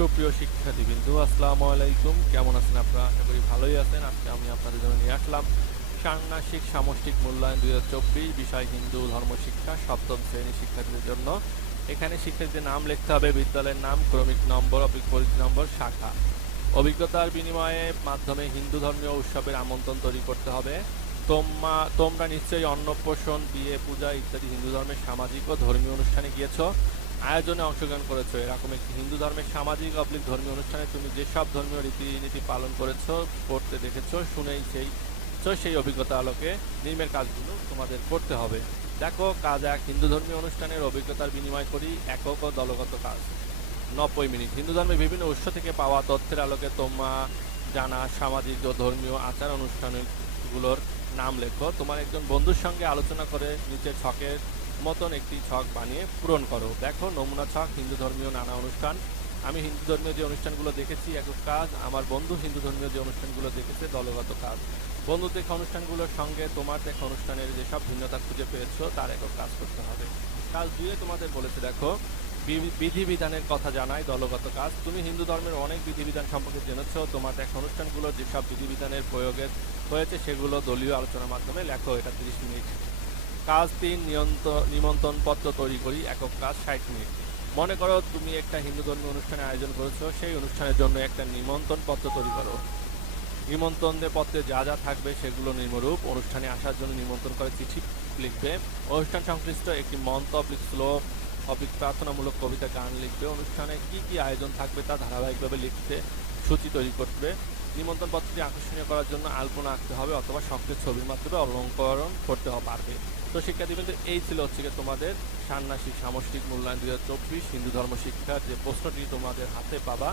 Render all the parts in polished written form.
সুপ্রিয় শিক্ষার্থীবৃন্দু, আসসালামু আলাইকুম। কেমন আছেন আপনারা? আশা করি ভালোই আছেন। আজকে আমি আপনাদের জন্য নিয়ে আসলাম ষান্মাসিক সামষ্টিক মূল্যায়ন 2024, বিষয় হিন্দু ধর্ম শিক্ষা, সপ্তম শ্রেণী শিক্ষার্থীদের জন্য। এখানে শিক্ষার্থীদের নাম লিখতে হবে, বিদ্যালয়ের নাম, ক্রমিক নম্বর, পরিচয় নম্বর, শাখা। অভিজ্ঞতার বিনিময়ে মাধ্যমে হিন্দু ধর্মীয় উৎসবের আমন্ত্রণ তৈরি করতে হবে। তোমরা নিশ্চয়ই অন্নপ্রাশন, বিয়ে, পূজা ইত্যাদি হিন্দু ধর্মের সামাজিক ও ধর্মীয় অনুষ্ঠানে গিয়েছো, আয়োজনে অংশগ্রহণ করেছো। এরকম একটি হিন্দু ধর্মের সামাজিক ধর্মীয় অনুষ্ঠানে তুমি যেসব ধর্মীয় রীতিনীতি পালন করেছো, করতে দেখেছো, শুনেই সেই অভিজ্ঞতা আলোকে নির্মের কাজগুলো তোমাদের করতে হবে। দেখো, কাজ 1, হিন্দু ধর্মীয় অনুষ্ঠানের অভিজ্ঞতার বিনিময় করি, একক ও দলগত কাজ। 90 মিনিট। হিন্দু ধর্মের বিভিন্ন উৎস থেকে পাওয়া তথ্যের আলোকে তোমরা জানা সামাজিক ও ধর্মীয় আচার অনুষ্ঠানগুলোর নাম লেখো। তোমার একজন বন্ধুর সঙ্গে আলোচনা করে নিচে ছকের মতন একটি ছক বানিয়ে পূরণ করো। দেখো নমুনা ছক, হিন্দু ধর্মীয় নানা অনুষ্ঠান। আমি হিন্দু ধর্মীয় যে অনুষ্ঠানগুলো দেখেছি, একক কাজ। আমার বন্ধু হিন্দু ধর্মীয় যে অনুষ্ঠানগুলো দেখেছে, দলগত কাজ। বন্ধু দেখা অনুষ্ঠানগুলোর সঙ্গে তোমার দেখা অনুষ্ঠানের যেসব ভিন্নতা খুঁজে পেয়েছো, তার একক কাজ করতে হবে। কাজ 2 তোমাদের বলেছে, দেখো বিধিবিধানের কথা জানাই, দলগত কাজ। তুমি হিন্দু ধর্মের অনেক বিধিবিধান সম্পর্কে জেনেছ। তোমার দেখা অনুষ্ঠানগুলোর যেসব বিধিবিধানের প্রয়োগের হয়েছে সেগুলো দলীয় আলোচনার মাধ্যমে লেখো। এটা 30 মিনিট। কাজ 3, নিমন্ত্রণ পত্র তৈরি করি, একক কাজ, 60 মিনিট। মনে করো তুমি একটা হিন্দু ধর্মীয় অনুষ্ঠানের আয়োজন করেছো, সেই অনুষ্ঠানের জন্য একটা নিমন্ত্রণ পত্র তৈরি করো। নিমন্ত্রণ পত্রে যা যা থাকবে সেগুলো নিম্নরূপ: অনুষ্ঠানে আসার জন্য নিমন্ত্রণ করে চিঠি লিখবে, অনুষ্ঠান সংশ্লিষ্ট একটি মন্তব্য, শ্লোক, প্রার্থনামূলক কবিতা, গান লিখবে। অনুষ্ঠানে কি কি আয়োজন থাকবে তা ধারাবাহিকভাবে লিখতে সূচি তৈরি করবে। নিমন্ত্রণ পত্রটি আকর্ষণীয় করার জন্য আলপনা আঁকতে হবে অথবা শখের ছবির মাধ্যমে অলঙ্করণ করতে পারবে। তো শিক্ষার্থীবৃন্দ, এই ছিল তোমাদের ষান্মাসিক সামষ্টিক মূল্যায়ন 2024 হিন্দু ধর্ম শিক্ষার যে প্রশ্নটি তোমাদের হাতে পাবা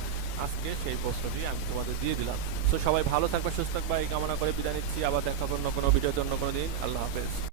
আজকে, সেই প্রশ্নটি আমি তোমাদের দিয়ে দিলাম। তো সবাই ভালো থাকবে, সুস্থ থাকবে, এই কামনা করে বিদায় নিচ্ছি। আবার দেখা হবে অন্য কোনো ভিডিওতে, অন্য কোনো দিন। আল্লাহ হাফেজ।